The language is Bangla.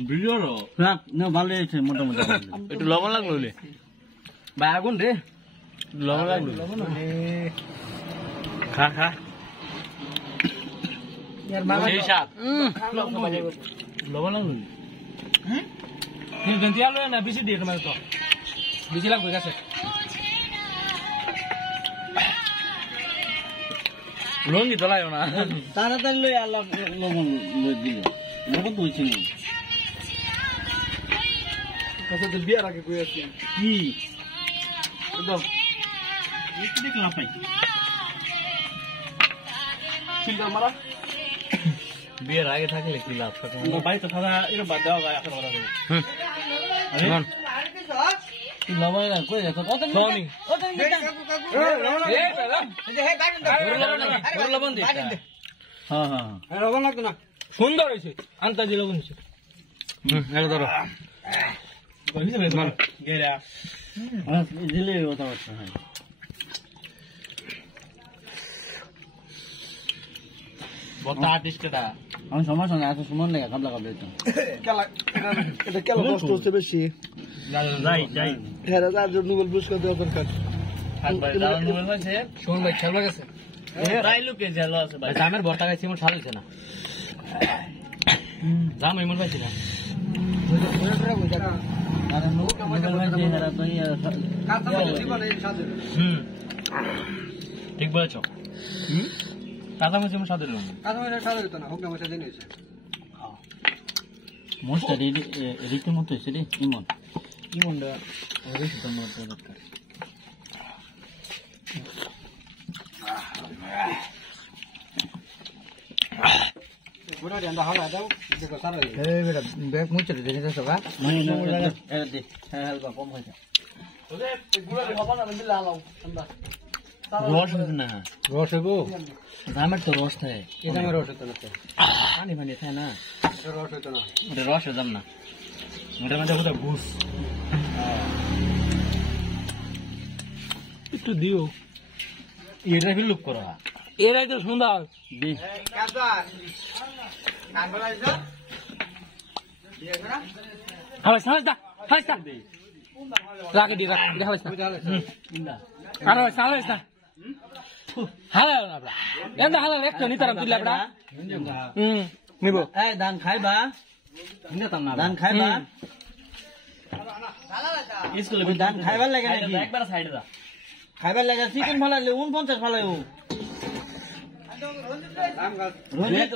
ভিডিওরও না ভালো হয়েছে মোটামুটি একটু লবণ লাগলো ভাই আগুন রে লবণ লাগলো খা খা সেই সাপ লবণ লাগলো গন্তি আলো না বেশি দিয়ে তোমার তো বেশি লাগবে গাছে লঙ্গি তোলায় না তাড়াতাড়ি লই আল্লাহ লবণ দিলে লবণ তুলছি না কাছে তো বিয়ার আগে কই আসছি কি একদম একটু দেখলাম পাই সিঙ্গার মারা বিয়ার আগে থাকলে কি লাভ থাকে ভাই তো সাদা এটা বাদ দাও গায় আসার কথা হবে আরে কি লবণ না কই যাচ্ছে কত মিনিট কত মিনিট এই দাদা হে কাটুন লবণ দে হ্যাঁ হ্যাঁ লবণ লাগতো না সুন্দর হইছে আন্তাজি লবণ হইছে এটা ধরো কইছে বে মার গেরা দিলে ওটা হচ্ছে হ্যাঁ বড় আর্টিস্টটা আমি সমস্যা না এত সময় লাগে কাবলা কাবলা কেলা এটা কেলা কষ্ট হচ্ছে বেশি যাই যাই হেরা যার জন্য নোবেল পুরস্কার দেওয়া দরকার নোবেল পাইছে শোন ভাই খেলা গেছে এ রাইলু কে জেলো আছে ভাই জামের বর্তা গাইছে মন ছাড়ছে না জাম এমন পাইছে না আরে নোবেল পাইছে হেরা তো কাটা জীবনে সাথে ঠিক বলেছো কাদা মাছ যেমন সাদা দিলাম কাদা মাছ সাদা দিত না হোক না মাছ দেন হইছে হ্যাঁ মোস্টা রিতে মত হইছে রে ইমনটা ওরে তো মত দরকার গোড়া দেন্দা হালা দাও দেখো সারা এই বেটা ব্যাগ মুচে দেখে যাচ্ছে কা এ দে হালকা কম হইছে ওরে গুড়া রে হবা না দিলা লাও ঠান্ডা রস হইছে না রস হইবো জামের তো রস থাকে এই জামের রস হইতো না পানি পানি থাকে না রস হইতো না ওটা রস হইতাম না ওটার মধ্যে কোথাও ঘুষ একটু দিও এটা কি লুক করা এরাই তো সুন্দর রাখে দি রাখ ধান খাইবা ধান খাইবা স্কুলে ধান খাইবার লাগে নাকি একবার সাইড খাইবার লাগে চিকেন ফালাইলে 49 ফালাইও রঞ্জিত